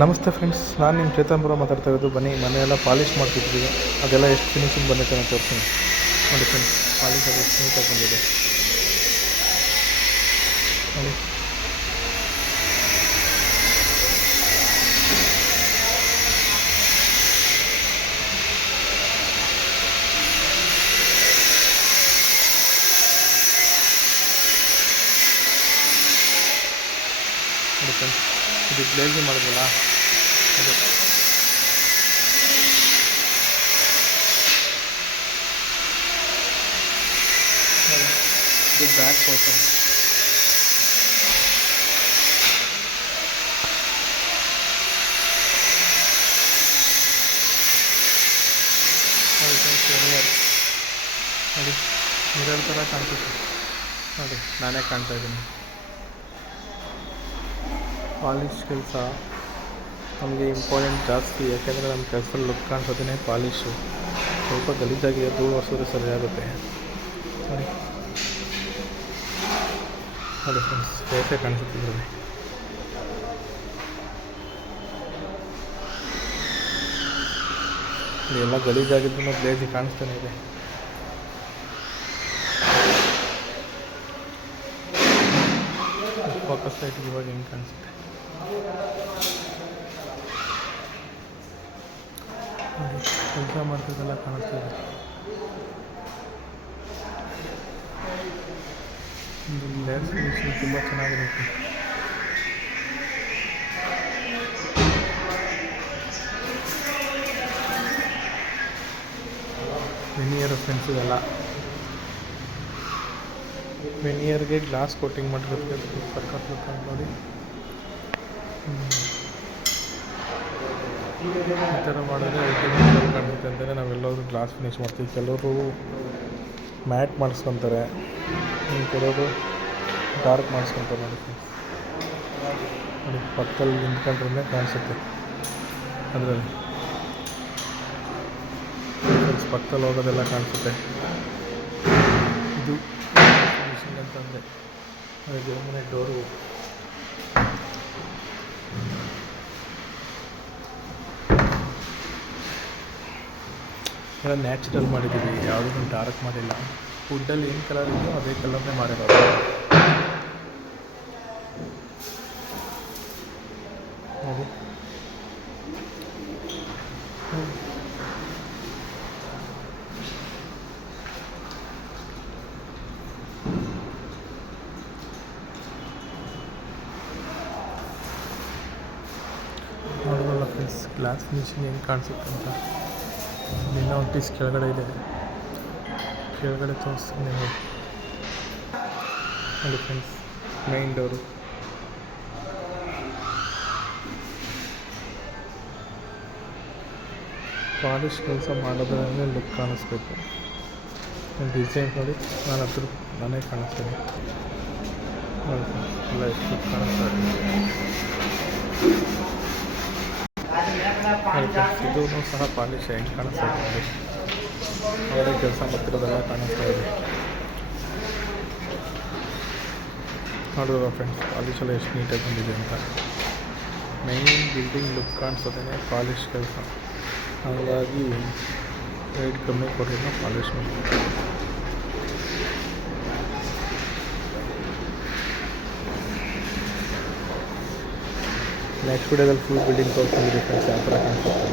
ನಮಸ್ತೆ ಫ್ರೆಂಡ್ಸ್, ನಾನು ನಿಮ್ಮ ಚೇತನ್ಪುರ ಮಾತಾಡ್ತಾ ಇರೋದು. ಬನ್ನಿ, ಮನೆಯೆಲ್ಲ ಪಾಲಿಷ್ ಮಾಡ್ತಿದ್ದೀವಿ. ಅದೆಲ್ಲ ಎಷ್ಟು ಫಿನಿಶಿಂಗ್ ಬಂದಿದೆ ಅಂತ ತೋರಿಸ್ತೀನಿ ನೋಡಿ ಫ್ರೆಂಡ್ಸ್. ಪಾಲಿಷ್ ಅದು ಎಷ್ಟು ನೀಟಾಗಿ ಬಂದಿದೆ ನೋಡಿ. ನೋಡಿ ಫ್ರೆಂಡ್ಸ್, ಇದು ಗ್ಲೇಸಿಂಗ್ ಮಾಡೋದಲ್ಲ ಅದು. ಇದು ಬ್ಯಾಕ್ ಪೋರ್ಷನ್. ನೋಡಿ ಫ್ರೆಂಡ್ಸ್, ನೋಡಿ ಮಿರರ್ ಥರ ಕಾಣಿಸುತ್ತೆ ನೋಡಿ. ನಾನೇ ಕಾಣ್ತಾ ಇದ್ದೀನಿ. ಪಾಲಿಷ್ ಕೆಲಸ ನಮಗೆ ಇಂಪಾರ್ಟೆಂಟ್ ಜಾಸ್ತಿ, ಯಾಕೆಂದರೆ ನಮ್ಮ ಕೆಲಸದಲ್ಲಿ ಲುಕ್ ಕಾಣಿಸೋದೇ ಪಾಲಿಶು. ಸ್ವಲ್ಪ ಗಲೀಜಾಗಿ ಧೂಳು ಒರೆಸಿದ್ರೆ ಸರಿಯಾಗುತ್ತೆ ನೋಡಿ. ನೋಡಿ ಫ್ರೆಂಡ್ಸ್, ಹೇಗೆ ಕಾಣಿಸುತ್ತಿದ್ದರೆ ಎಲ್ಲ ಗಲೀಜಾಗಿದ್ದು ಗ್ಲೇಜಿ ಕಾಣಿಸ್ತಾನೆ ಇದೆ. ಫೋಕಸ್ ಲೈಟ್ ಇವಾಗ ಹೆಂಗೆ ಕಾಣಿಸುತ್ತೆ ನೋಡಿ. ಕೆಲಸ ಮಾಡ್ತಿದ್ದೆಲ್ಲ ಕಾಣಿಸ್ತಿದೆ. ಲೇಯರ್ಸ್ ಫಿನಿಶಿಂಗ್ ತುಂಬ ಚೆನ್ನಾಗಿರುತ್ತೆ. ವೆನಿಯರ್ ಫ್ರೆಂಡ್ಸ್, ಇದೆಲ್ಲ ವೆನಿಯರ್ಗೆ ಗ್ಲಾಸ್ ಕೋಟಿಂಗ್ ಮಾಡಿರೋದಕ್ಕೆ ಸಖತ್ ಲುಕ್ ಅಂತ ನೋಡಿ. ಈ ಥರ ಮಾಡಿದ್ರೆ ಅಲ್ಟಿಮೇಟ್ ಕಾಣುತ್ತೆ ಅಂತಲೇ ನಾವೆಲ್ಲರೂ ಗ್ಲಾಸ್ ಫಿನಿಶ್ ಮಾಡ್ತೀವಿ. ಕೆಲವರು ಮ್ಯಾಟ್ ಮಾಡಿಸ್ಕೊತಾರೆ, ಕೆಲವರು ಡಾರ್ಕ್ ಮಾಡಿಸ್ಕೊತಾರೆ ನೋಡಿ ಫ್ರೆಂಡ್ಸ್. ನೋಡಿ, ಪಕ್ಕದಲ್ಲಿ ನಿಂತ್ಕೊಂಡ್ರೆ ಕಾಣಿಸುತ್ತೆ ಅದರಲ್ಲಿ. ಫ್ರೆಂಡ್ಸ್, ಪಕ್ಕದಲ್ಲಿ ಹೋಗೋದೆಲ್ಲ ಕಾಣಿಸುತ್ತೆ. ಇದು ಫಿನಿಶಿಂಗ್ ಅಂತಂದರೆ ಅದು ಮನೆ ಡೋರು. ಎಲ್ಲ ನ್ಯಾಚುರಲ್ ಮಾಡಿದ್ದೀವಿ, ಯಾವುದೂ ಡಾರ್ಕ್ ಮಾಡಿಲ್ಲ. ವುಡ್ಡಲ್ಲಿ ಏನು ಕಲರ್ ಇದೆಯೋ ಅದೇ ಕಲರ್ನೇ ಮಾಡಿರೋದು ನೋಡಿ. ನೋಡೋಲ್ಲ ಫ್ರೆಂಡ್ಸ್, ಗ್ಲಾಸ್ ಫಿನಿಶಿಂಗ್ ಹೆಂಗೆ ಕಾಣಿಸುತ್ತೆ ಅಂತ. ಇನ್ನೂ ಒಂದು ಪೀಸ್ ಕೆಳಗಡೆ ಇದೆ, ಕೆಳಗಡೆ ತೋರಿಸ್ತೀನಿ ನೋಡಿ. ನೋಡಿ ಫ್ರೆಂಡ್ಸ್, ಮೈನ್ ಡೋರು. ಪಾಲಿಷ್ ಕೆಲಸ ಮಾಡೋದ್ರಲ್ಲೇ ಲುಕ್ ಕಾಣಿಸ್ಬೇಕು. ಡಿಸೈನ್ ನೋಡಿ, ನಾನು ಹತ್ರ ನಾನೇ ಕಾಣಿಸ್ತೀನಿ ನೋಡಿ ಫ್ರೆಂಡ್ಸ್. ಎಲ್ಲ ಎಷ್ಟು ಲುಕ್ ಕಾಣಿಸ್ತಾ ಇದೆ. ಇದೂ ಸಹ ಪಾಲಿಶ್ ಹೆಂಗೆ ಕಾಣಿಸ್ತಾ ಇದೆ, ಅವರೇ ಕೆಲಸ ಮಾಡ್ತಿರೋದೆಲ್ಲ ಕಾಣಿಸ್ತಾ ಇದೆ. ನೋಡಿದ್ರು ಫ್ರೆಂಡ್ಸ್, ಪಾಲಿಶ್ ಎಲ್ಲ ಎಷ್ಟು ನೀಟಾಗಿ ಬಂದಿದೆ ಅಂತ. ಮೈನ್ ಬಿಲ್ಡಿಂಗ್ ಲುಕ್ ಕಾಣಿಸೋದೇ ಪಾಲಿಶ್ ಕೆಲಸ. ಹಾಗಾಗಿ ರೇಟ್ ಕಮ್ಮಿ ಕೊಟ್ಟಿದ್ದು ಪಾಲಿಶ್ ಮಾಡಿ. ನೆಕ್ಸ್ಟ್ ವಿಡಿಯೋದಲ್ಲಿ ಫುಲ್ ಬಿಲ್ಡಿಂಗ್ ತೋರಿಸ್ತಿದ್ದೀವಿ ಫ್ರೆಂಡ್ಸ್, ಯಾವ ಥರ ಕಾಣಿಸುತ್ತೆ.